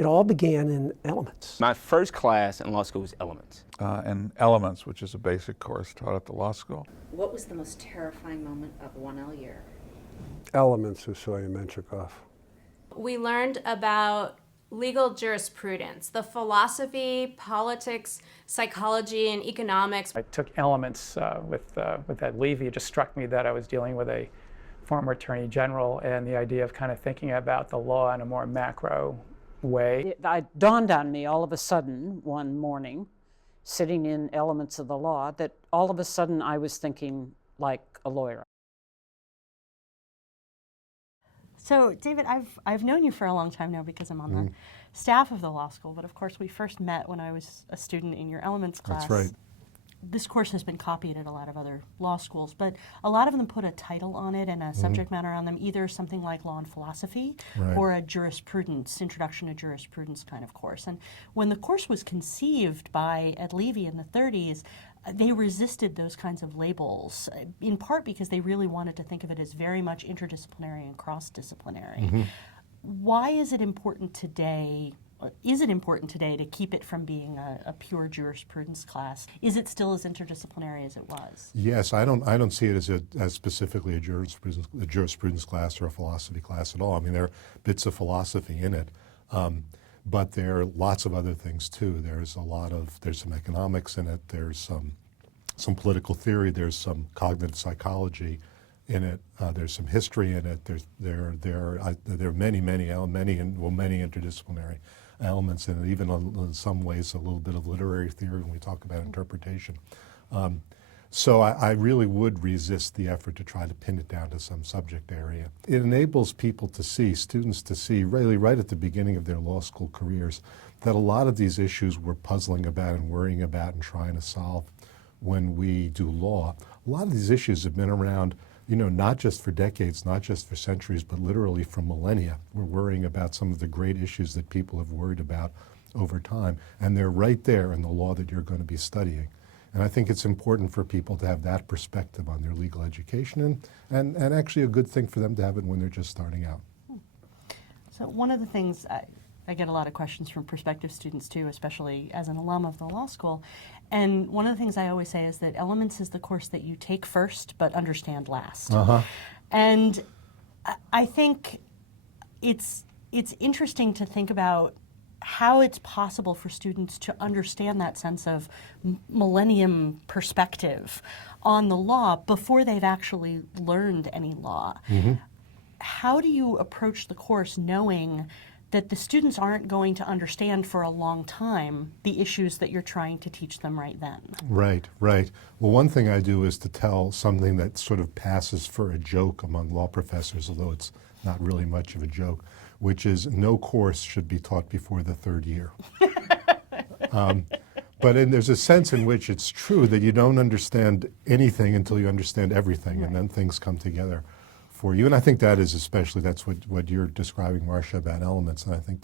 it all began in Elements. My first class in law school was Elements. And Elements, which is a basic course taught at the law school. What was the most terrifying moment of 1L year? Elements with Sawyer Menchikoff. We learned about legal jurisprudence, the philosophy, politics, psychology, and economics. I took Elements with Ed Levy. It just struck me that I was dealing with a former attorney general, and the idea of kind of thinking about the law in a more macro way. It dawned on me all of a sudden one morning, sitting in Elements of the Law, that all of a sudden I was thinking like a lawyer. So, David, I've known you for a long time now because I'm on the staff of the law school, but of course we first met when I was a student in your Elements class. That's right. This course has been copied at a lot of other law schools, but a lot of them put a title on it and a subject matter on them, either something like law and philosophy or a jurisprudence, introduction to jurisprudence kind of course. And when the course was conceived by Ed Levy in the 30s, they resisted those kinds of labels, in part because they really wanted to think of it as very much interdisciplinary and cross-disciplinary. Why is it important today? Is it important today to keep it from being a pure jurisprudence class? Is it still as interdisciplinary as it was? Yes, I don't see it as specifically a jurisprudence class or a philosophy class at all. I mean, there are bits of philosophy in it, but there are lots of other things too. There's some economics in it. There's some political theory. There's some cognitive psychology in it. There's some history in it. There are many interdisciplinary elements in it, even in some ways a little bit of literary theory when we talk about interpretation. So I really would resist the effort to try to pin it down to some subject area. It enables people to see, students to see, really right at the beginning of their law school careers, that a lot of these issues we're puzzling about and worrying about and trying to solve when we do law. A lot of these issues have been around, not just for decades, not just for centuries, but literally for millennia. We're worrying about some of the great issues that people have worried about over time, and they're right there in the law that you're going to be studying. And I think it's important for people to have that perspective on their legal education, and actually a good thing for them to have it when they're just starting out. So one of the things, I get a lot of questions from prospective students too, especially as an alum of the law school, and one of the things I always say is that Elements is the course that you take first but understand last. And I think it's interesting to think about how it's possible for students to understand that sense of millennium perspective on the law before they've actually learned any law. How do you approach the course knowing that the students aren't going to understand for a long time the issues that you're trying to teach them right then? Right. Well, one thing I do is to tell something that sort of passes for a joke among law professors, although it's not really much of a joke, which is no course should be taught before the third year. But there's a sense in which it's true that you don't understand anything until you understand everything, and then things come together for you. And I think that's what you're describing, Marcia, about Elements, and I think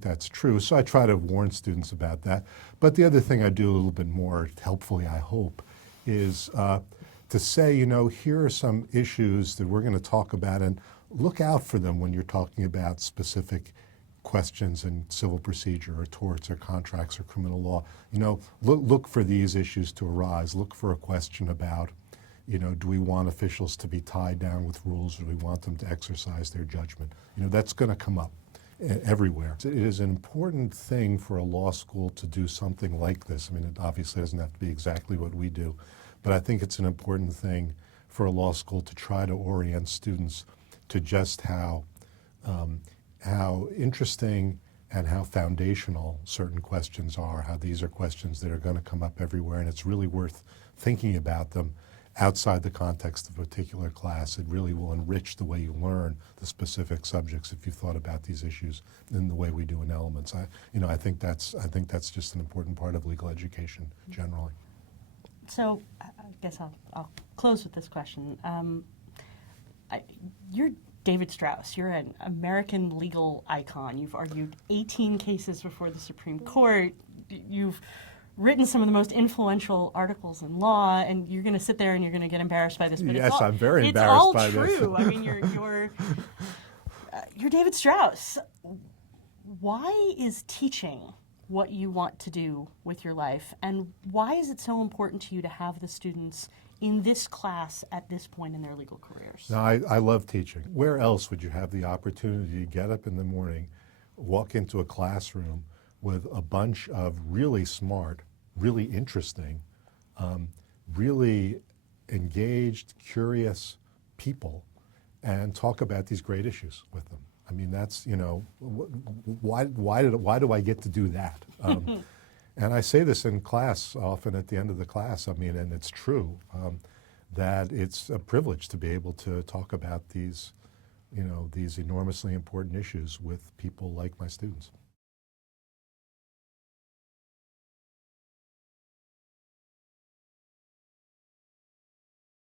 that's true. So I try to warn students about that. But the other thing I do a little bit more helpfully, I hope, is to say, here are some issues that we're going to talk about, and look out for them when you're talking about specific questions in civil procedure or torts or contracts or criminal law. Look for these issues to arise. Look for a question about, do we want officials to be tied down with rules, or do we want them to exercise their judgment? That's going to come up everywhere. It is an important thing for a law school to do something like this. I mean, it obviously doesn't have to be exactly what we do, but I think it's an important thing for a law school to try to orient students to just how interesting and how foundational certain questions are, how these are questions that are going to come up everywhere, and it's really worth thinking about them outside the context of a particular class. It really will enrich the way you learn the specific subjects if you've thought about these issues in the way we do in Elements. I think that's just an important part of legal education generally. So I guess I'll close with this question. You're David Strauss. You're an American legal icon. You've argued 18 cases before the Supreme Court. You've written some of the most influential articles in law, and you're going to sit there and you're going to get embarrassed by this. But yes, I'm very embarrassed by this. It's all true. I mean, you're David Strauss. Why is teaching what you want to do with your life, and why is it so important to you to have the students in this class at this point in their legal careers? No, I love teaching. Where else would you have the opportunity to get up in the morning, walk into a classroom with a bunch of really smart, really interesting, really engaged, curious people and talk about these great issues with them? I mean, that's, you know, why do I get to do that? And I say this in class often at the end of the class, I mean, and it's true, that it's a privilege to be able to talk about these, you know, these enormously important issues with people like my students.